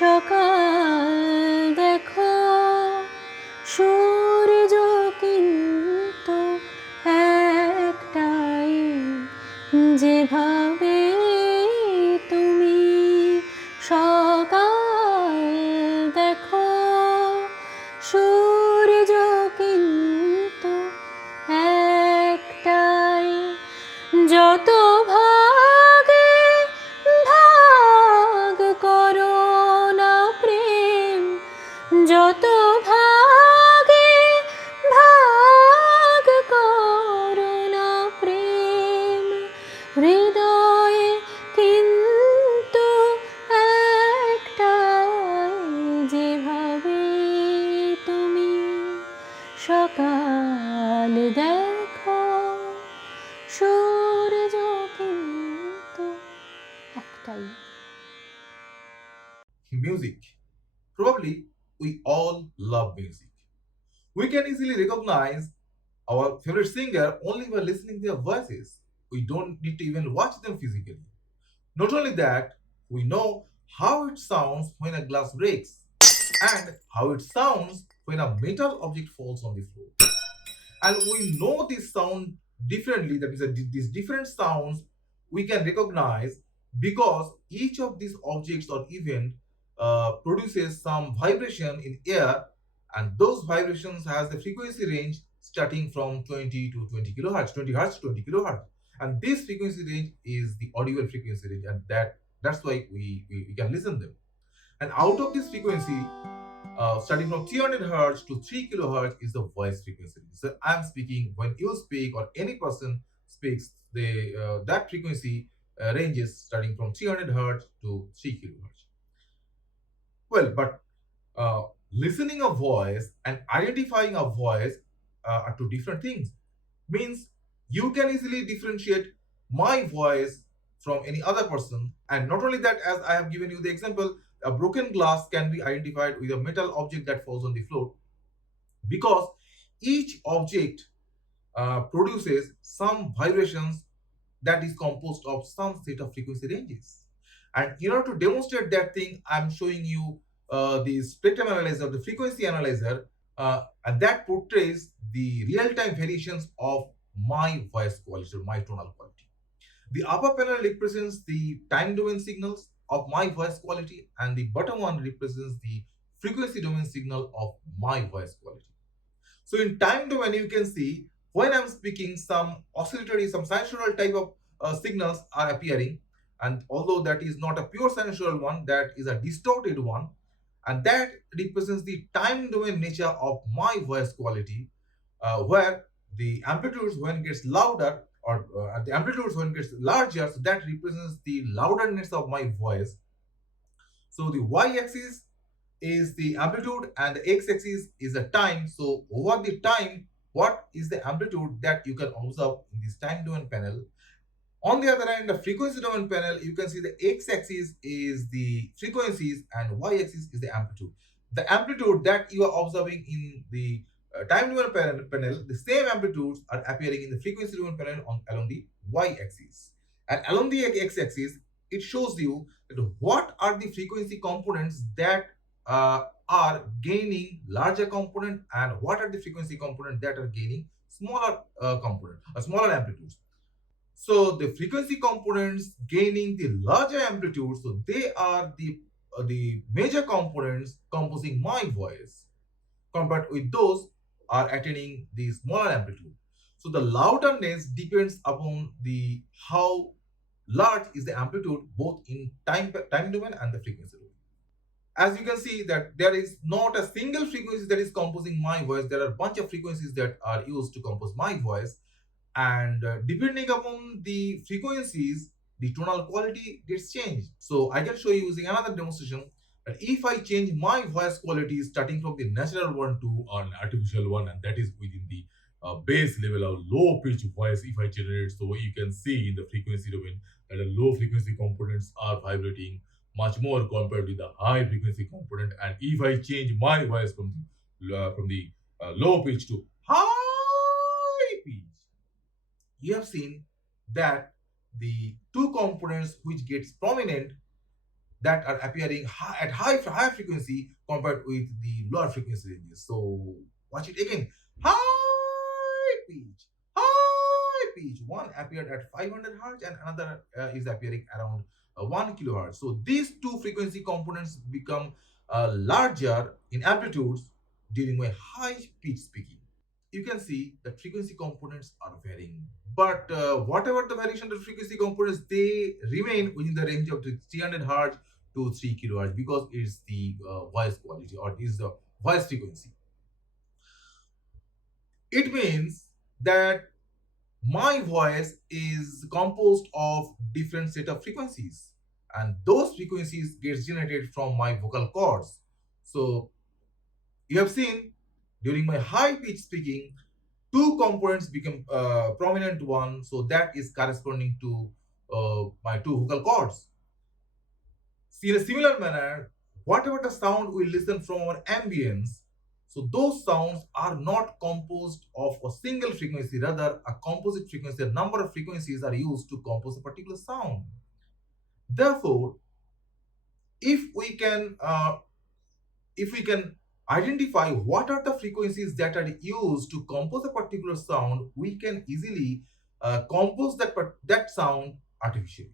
সকাল দেখো সূর্য কিন্তু একটাই, যেভাবে তুমি সকাল দেখো সূর্য কিন্তু একটাই, যত ভাগে ভাগ করো না প্রেম, যত ভাগে ভাগ করো না প্রেম, হৃদয়ে কিন্তু একটাই, যেভাবে তুমি সকাল দেখো সূর্য কিন্তু একটাই। Music. Probably we all love music. We can easily recognize our favorite singer only by listening to their voices. We don't need to even watch them physically. Not only that, we know how it sounds when a glass breaks and how it sounds when a metal object falls on the floor. And we know this sound differently, that is, these different sounds we can recognize because each of these objects or event produces some vibration in air, and those vibrations has the frequency range starting from 20 to 20 kilohertz, 20 hertz to 20 kilohertz, and this frequency range is the audible frequency range, and that's why we can listen them. And out of this frequency, starting from 300 hertz to 3 kilohertz is the voice frequency. So I'm speaking, when you speak or any person speaks, that frequency ranges starting from 300 hertz to 3 kilohertz. Well, but listening a voice and identifying a voice are two different things. Means you can easily differentiate my voice from any other person, and not only that, as I have given you the example, a broken glass can be identified with a metal object that falls on the floor, because each object produces some vibrations that is composed of some set of frequency ranges. And in order to demonstrate that thing, I'm showing you the spectrum analyzer, the frequency analyzer, and that portrays the real-time variations of my voice quality or my tonal quality. The upper panel represents the time domain signals of my voice quality, and the bottom one represents the frequency domain signal of my voice quality. So in time domain, you can see when I'm speaking, some oscillatory, some sinusoidal type of signals are appearing, and although that is not a pure sinusoidal one, that is a distorted one, and that represents the time domain nature of my voice quality, where the amplitudes when it gets louder, or the amplitudes when it gets larger, so that represents the louderness of my voice. So the y-axis is the amplitude and the x-axis is the time. So over the time, what is the amplitude that you can observe in this time domain panel? On the other hand, the frequency domain panel, you can see the x-axis is the frequencies and y-axis is the amplitude. The amplitude that you are observing in the time domain panel, the same amplitudes are appearing in the frequency domain panel along the y-axis. And along the x-axis, it shows you that what are the frequency components that are gaining larger component, and what are the frequency components that are gaining smaller smaller amplitudes. So the frequency components gaining the larger amplitude, so they are the major components composing my voice, compared with those are attaining the smaller amplitude. So the louderness depends upon the how large is the amplitude, both in time domain and the frequency domain. As you can see that there is not a single frequency that is composing my voice. There are a bunch of frequencies that are used to compose my voice, and depending upon the frequencies, the tonal quality gets changed. So I can show you using another demonstration that if I change my voice quality starting from the natural one to an artificial one, and that is within the base level of low pitch voice, if I generate, so you can see in the frequency domain that the low frequency components are vibrating much more compared with the high frequency component. And if I change my voice from the low pitch to high pitch, you have seen that the two components which gets prominent that are appearing at higher frequency compared with the lower frequency ranges. So watch it again. High pitch. One appeared at 500 hertz and another is appearing around 1 kilohertz. So these two frequency components become larger in amplitudes during my high pitch speaking. You can see the frequency components are varying, but whatever the variation of the frequency components, they remain within the range of 300 hertz to 3 kilohertz because it's the voice quality or is the voice frequency. It means that my voice is composed of different set of frequencies, and those frequencies gets generated from my vocal cords. So you have seen during my high pitch speaking, two components become prominent one, so that is corresponding to my two vocal cords. See, in a similar manner, whatever the sound we listen from our ambience, so those sounds are not composed of a single frequency, rather a composite frequency. A number of frequencies are used to compose a particular sound. Therefore, if we can if we can identify what are the frequencies that are used to compose a particular sound, we can easily compose that sound artificially.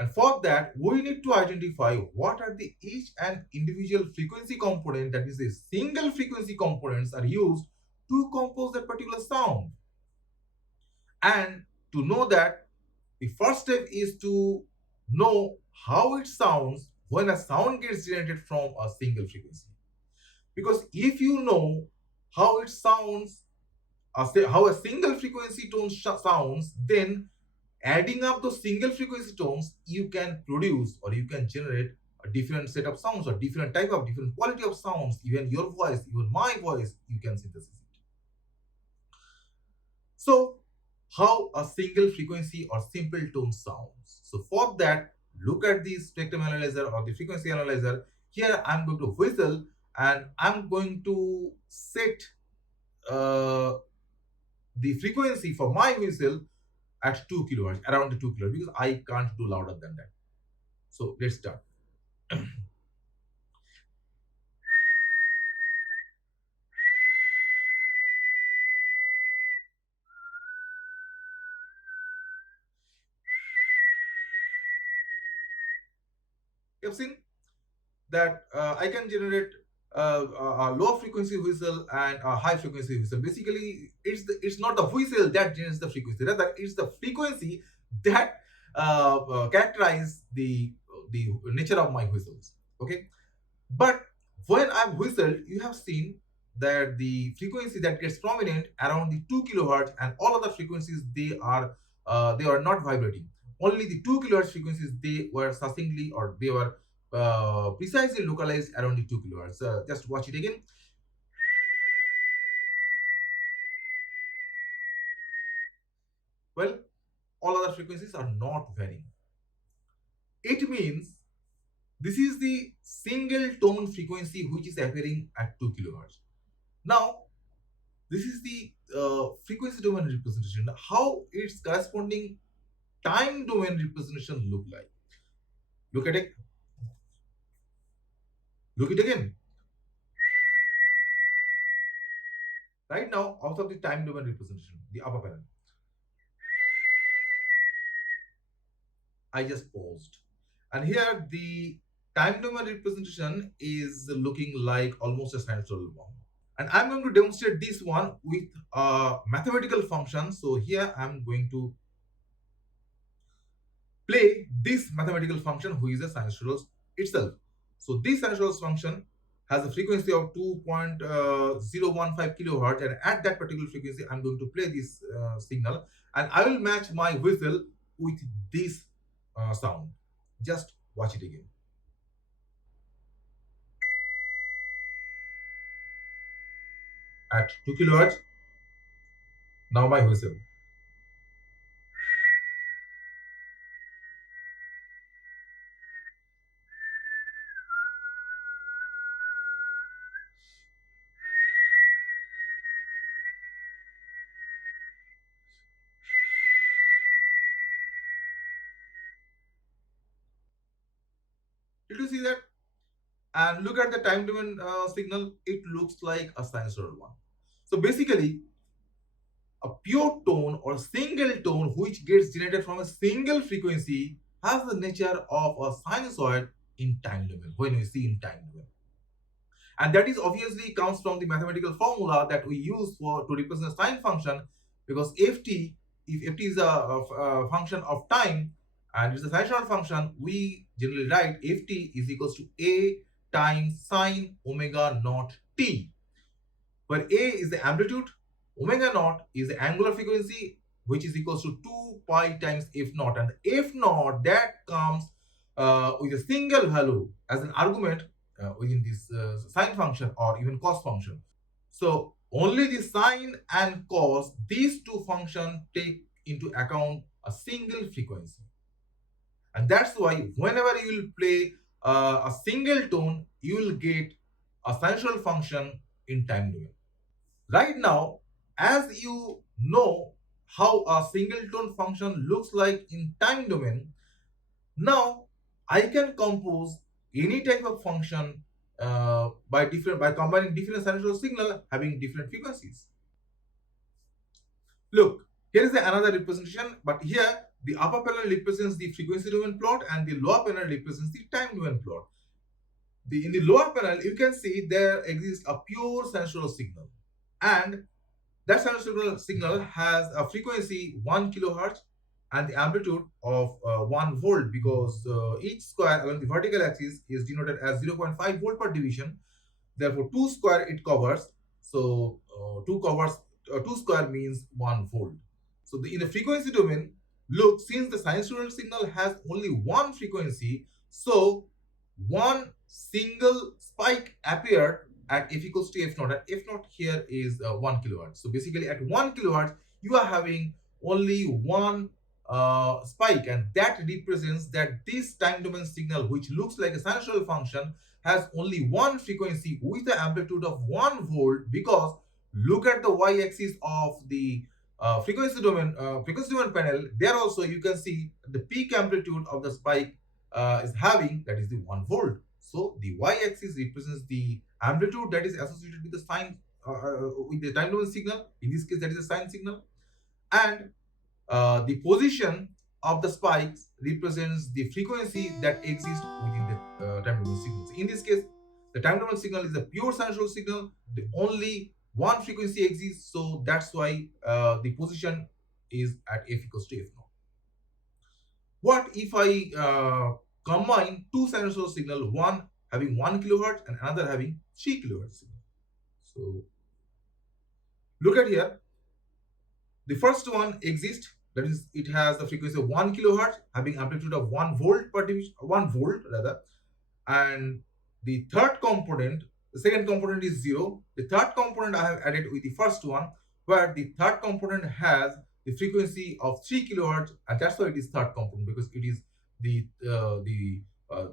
And for that, we need to identify what are the each and individual frequency component, that is a single frequency components are used to compose that particular sound. And to know that, the first step is to know how it sounds when a sound gets generated from a single frequency. Because if you know how it sounds, how a single frequency tone sounds, then adding up those single frequency tones, you can produce or you can generate a different set of sounds or different type of different quality of sounds. Even your voice, even my voice, you can synthesize it. So how a single frequency or simple tone sounds. So for that, look at the spectrum analyzer or the frequency analyzer. Here I'm going to whistle and I'm going to set uh, the frequency for my whistle at 2 kilohertz, around the 2 kilohertz, because I can't do louder than that. So let's start. You have seen that I can generate a low frequency whistle and a high frequency whistle. Basically, it's not the whistle that generates the frequency, rather it's the frequency that characterize the nature of my whistles. Okay, but when I've whistled, you have seen that the frequency that gets prominent around the 2 kilohertz, and all other frequencies, they are not vibrating. Only the 2 kilohertz frequencies, they were succinctly or they were precisely localized around the 2 kilohertz. Just watch it again. Well, all other frequencies are not varying. It means this is the single tone frequency which is appearing at 2 kilohertz. Now, this is the frequency domain representation. How its corresponding time domain representation look like? Look at it. Look it again. Right now, out of the time domain representation, the upper panel, I just paused, and here the time domain representation is looking like almost a sinusoidal bomb. And I'm going to demonstrate this one with a mathematical function. So here I'm going to play this mathematical function who is a sinusoidal itself. So this sinusoidal function has a frequency of 2.015 kilohertz, and at that particular frequency I'm going to play this signal, and I will match my whistle with this sound. Just watch it again. At 2 kilohertz, now my whistle. Did you see that? And look at the time domain signal, it looks like a sinusoidal one. So basically, a pure tone or single tone which gets generated from a single frequency has the nature of a sinusoid in time domain, when we see in time domain. And that is obviously comes from the mathematical formula that we use for to represent a sine function, because ft, if ft is a function of time and it's a sinusoidal function, we generally write ft is equals to a times sine omega naught t, where a is the amplitude, omega naught is the angular frequency, which is equals to 2 pi times f naught, and f naught that comes with a single value as an argument within this sine function or even cos function. So only the sine and cos, these two functions take into account a single frequency, and that's why whenever you will play a single tone, you will get a sinusoidal function in time domain. Right now, as you know how a singleton function looks like in time domain, now I can compose any type of function by combining different sinusoidal signal having different frequencies. Look, here is another representation, but here the upper panel represents the frequency domain plot and the lower panel represents the time domain plot. In the lower panel, you can see there exists a pure sinusoidal signal, and that sinusoidal signal has a frequency 1 kilohertz and the amplitude of 1 volt, because each square along the vertical axis is denoted as 0.5 volt per division. Therefore, 2 square it covers. So 2 square means 1 volt. So in the frequency domain, look, since the sinusoidal signal has only one frequency, so one single spike appeared at f equals to f naught, and f naught here is 1 kilohertz. So basically at 1 kilohertz you are having only one spike, and that represents that this time domain signal, which looks like a sinusoidal function, has only one frequency with the amplitude of 1 volt, because look at the y-axis of the frequency domain panel. There also you can see the peak amplitude of the spike is having, that is the 1 volt. So the y-axis represents the amplitude that is associated with the sine with the time domain signal. In this case, that is a sine signal, and the position of the spikes represents the frequency that exists within the time domain signal. So in this case, the time domain signal is a pure sinusoidal signal. The only one frequency exists, so that's why the position is at f equals to f naught. What if I combine two sinusoidal signal, one having 1 kilohertz and another having 3 kilohertz signal? So look at here. The first one exists, that is, it has the frequency of 1 kilohertz having amplitude of 1 volt per division, 1 volt rather, and the third component, the second component is 0. The third component I have added with the first one, where the third component has the frequency of 3 kilohertz, and that's why it is third component, because it is the uh,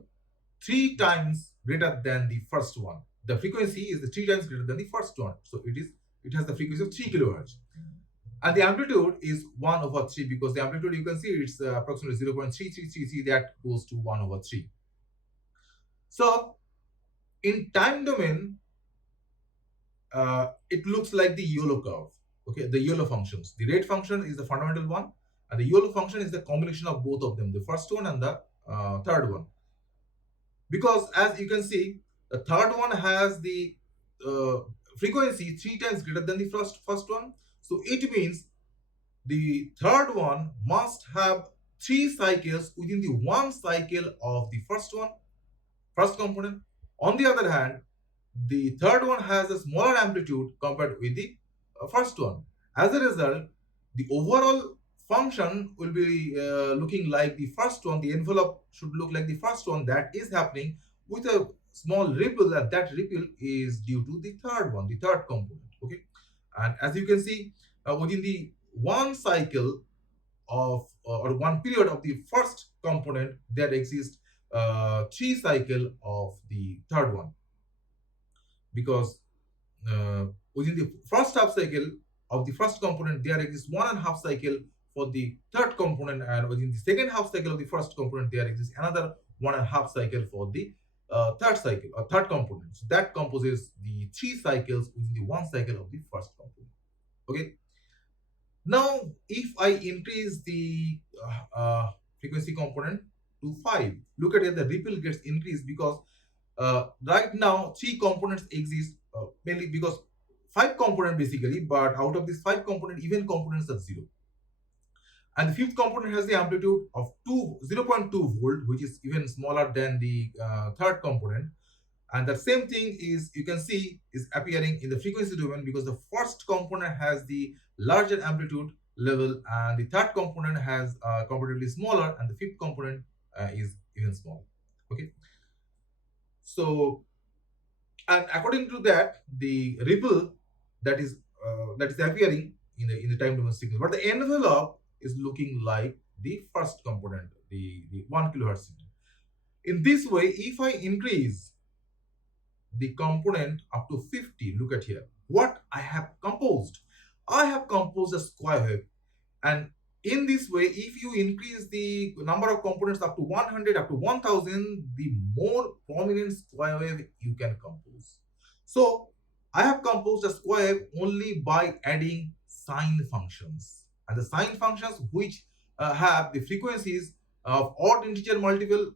3 times greater than the first one. The frequency is the 3 times greater than the first one, so it has the frequency of 3 kilohertz, and the amplitude is 1 over 3, because the amplitude, you can see, it's approximately 0.3333, that goes to 1 over 3. So in time domain, it looks like the YOLO curve. Okay, the YOLO functions. The rate function is the fundamental one, and the YOLO function is the combination of both of them, the first one and the third one. Because as you can see, the third one has the frequency 3 times greater than the first one. So it means the third one must have 3 cycles within the 1 cycle of the first component. On the other hand, the third one has a smaller amplitude compared with the first one. As a result, the overall function will be looking like the first one. The envelope should look like the first one. That is happening with a small ripple, and that ripple is due to the third one, the third component. Okay, and as you can see, within the one cycle of or one period of the first component, there exists 3 cycle of the third one, because within the first half cycle of the first component there exists 1.5 cycle for the third component, and within the second half cycle of the first component there exists another 1.5 cycle for the third cycle or third component. So that composes the 3 cycles within the 1 cycle of the first component. Okay. Now, if I increase the frequency component to 5, look at it, the ripple gets increased because right now 3 components exist, mainly because 5 component basically, but out of these 5 component, even components are 0. And the fifth component has the amplitude of 0.2 volt, which is even smaller than the third component. And the same thing is, you can see, is appearing in the frequency domain because the first component has the larger amplitude level, and the third component has comparatively smaller, and the fifth component is even small. Okay. So, and according to that, the ripple that is appearing in the time domain signal, but the envelope is looking like the first component, the 1 kilohertz signal. In this way, if I increase the component up to 50, look at here what I have composed. I have composed a square wave, and in this way, if you increase the number of components up to 100, up to 1000, the more prominent square wave you can compose. So I have composed a square wave only by adding sine functions, and the sine functions which have the frequencies of odd integer multiple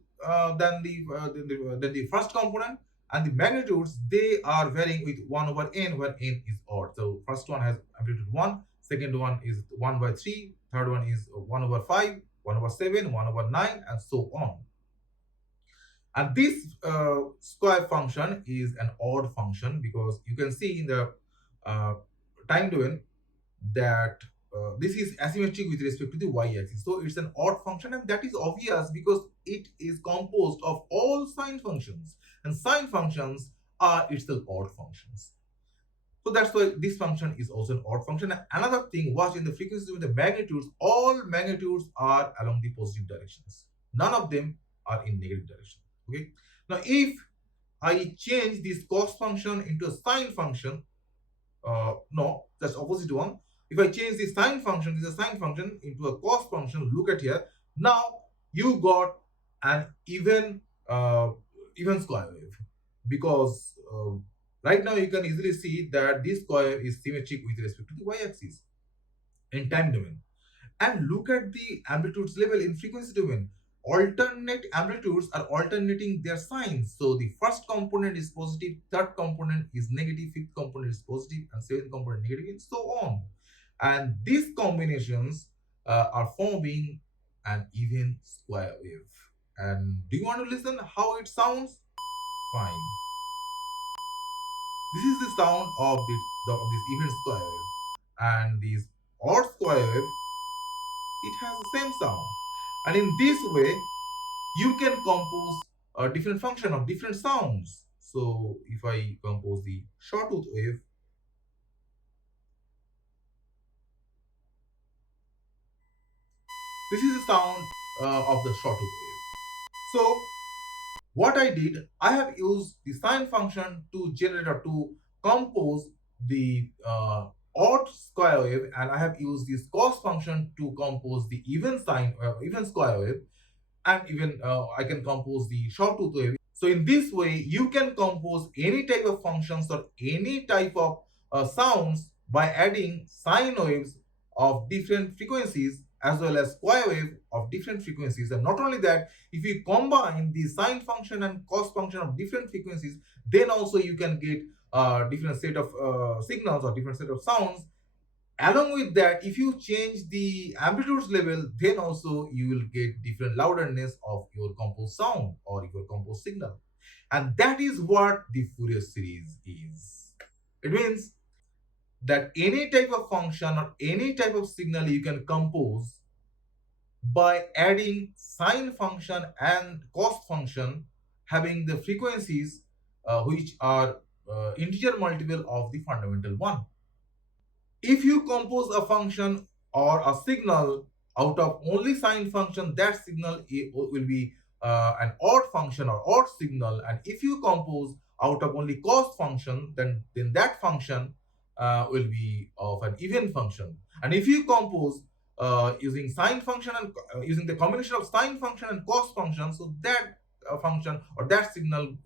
than the first component, and the magnitudes, they are varying with 1 over n, where n is odd. So first one has amplitude 1, second one is 1 by 3, third one is 1 over 5, 1 over 7, 1 over 9, and so on. And this square function is an odd function because you can see in the uh, time domain that this is asymmetric with respect to the y-axis. So it's an odd function, and that is obvious because it is composed of all sine functions, and sine functions are itself odd functions. So that's why this function is also an odd function. Another thing, watch in the frequency with the magnitudes, all magnitudes are along the positive directions. None of them are in negative direction. Okay. Now, if I change this cos function into a sine function, no, that's opposite one. If I change the sine function, this is a sine function, into a cos function, look at here. Now you got an even square wave because right now you can easily see that this square is symmetric with respect to the y-axis in time domain. And look at the amplitudes level in frequency domain. Alternate amplitudes are alternating their signs. So the first component is positive, third component is negative, fifth component is positive, and seventh component negative, and so on. And these combinations are forming an even square wave. And do you want to listen how it sounds? Fine. This is the sound of this even square wave. And this odd square wave, it has the same sound. And in this way, you can compose a different function of different sounds. So if I compose the shortwave wave, this is the sound of the shortwave wave. So what I did, I have used the sine function to generate or to compose the odd square wave, and I have used this cos function to compose the even square wave, and even I can compose the shortwave wave. So in this way, you can compose any type of functions or any type of sounds by adding sine waves of different frequencies as well as square wave of different frequencies. And not only that, if you combine the sine function and cos function of different frequencies, then also you can get different set of signals or different set of sounds. Along with that, if you change the amplitudes level, then also you will get different louderness of your composed sound or your composed signal. And that is what the Fourier series is. It means that any type of function or any type of signal you can compose by adding sine function and cos function having the frequencies which are integer multiple of the fundamental one. If you compose a function or a signal out of only sine function, that signal will be an odd function or odd signal. And if you compose out of only cos function, then that function will be of an even function. And if you compose using sine function and using the combination of sine function and cos function, so that function, or that signal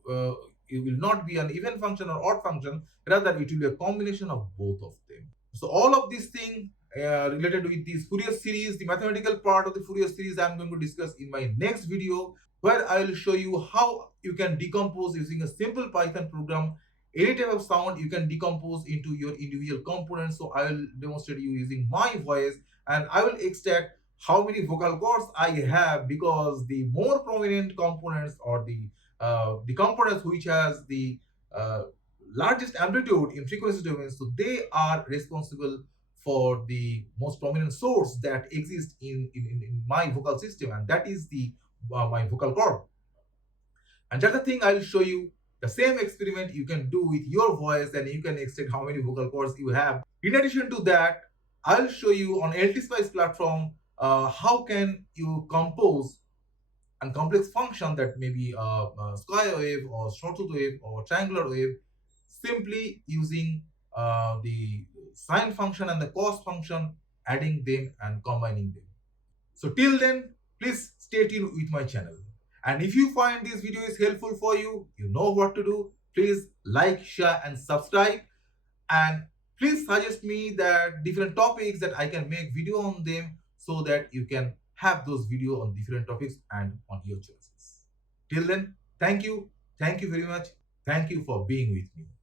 it will not be an even function or odd function, rather it will be a combination of both of them. So all of these things related with this Fourier series, the mathematical part of the Fourier series, I'm going to discuss in my next video, where I will show you how you can decompose using a simple Python program any type of sound you can decompose into your individual components. So I will demonstrate you using my voice, and I will extract how many vocal cords I have, because the more prominent components, or the components which has the uh, largest amplitude in frequency domains, so they are responsible for the most prominent source that exists in my vocal system, and that is the my vocal cord. And that's the thing I will show you. The same experiment you can do with your voice, and you can extract how many vocal cords you have. In addition to that, I'll show you on LTSpice platform how can you compose a complex function that may be a square wave or sawtooth wave or triangular wave, simply using the sine function and the cos function, adding them and combining them. So till then, please stay tuned with my channel. And if you find this video is helpful for you, you know what to do. Please like, share, and subscribe. And please suggest me that different topics that I can make video on them, so that you can have those video on different topics and on your choices. Till then, thank you. Thank you very much. Thank you for being with me.